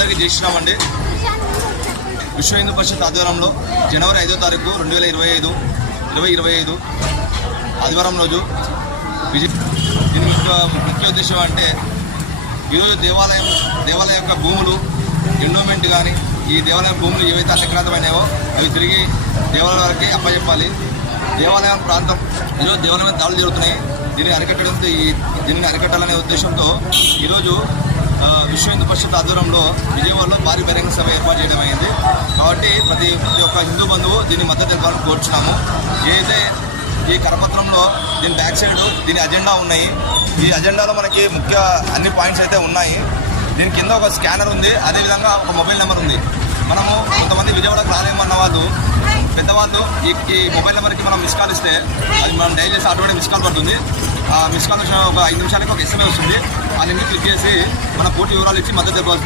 అందరికీ జై శ్రీరామ్ అండి. విశ్వ హిందూ పరిషత్ ఆధ్వర్యంలో జనవరి 5వ తారీఖు 2025 ఆదివారం రోజు దీని ముఖ్య ఉద్దేశం అంటే ఈరోజు దేవాలయం యొక్క భూములు ఎండోమెంట్ కానీ ఈ దేవాలయం భూములు ఏవైతే అన్యక్రాంతమైనాయో అవి తిరిగి దేవాలయం వరకు అప్పచెప్పాలి. దేవాలయం ప్రాంతం ఈరోజు దేవాలయం దాడులు జరుగుతున్నాయి. దీనిని అరికట్టాలనే ఉద్దేశంతో ఈరోజు విశ్వ హిందూ పరిషత్ ఆధ్వర్యంలో విజయవాడలో భారీ బహిరంగ సభ ఏర్పాటు చేయడం అయింది. కాబట్టి ప్రతి ఒక్క హిందూ బంధువు దీన్ని మద్దతు తెలపాలని కోరుచున్నాము. ఏదైతే ఈ కరపత్రంలో దీని బ్యాక్ సైడ్ దీని అజెండా ఉన్నాయి. ఈ అజెండాలో మనకి ముఖ్య అన్ని పాయింట్స్ అయితే ఉన్నాయి. దీని కింద ఒక స్కానర్ ఉంది, అదేవిధంగా ఒక మొబైల్ నెంబర్ ఉంది. మనము కొంతమంది విజయవాడకు రాలేమన్న వాళ్ళు పెద్దవాళ్ళు ఈ మొబైల్ నెంబర్కి మనం మిస్ కాల్ ఇస్తే అది మనం డైల్ చేసి ఆటోమేటిక్ మిస్ కాల్ పడుతుంది. ఆ మిస్ కాల్ ఒక 5 నిమిషాలకి ఒక SMS వస్తుంది. ఆ లింక్ క్లిక్ చేసి మన పూర్తి వివరాలు ఇచ్చి మద్దతు తెలపాల్సిన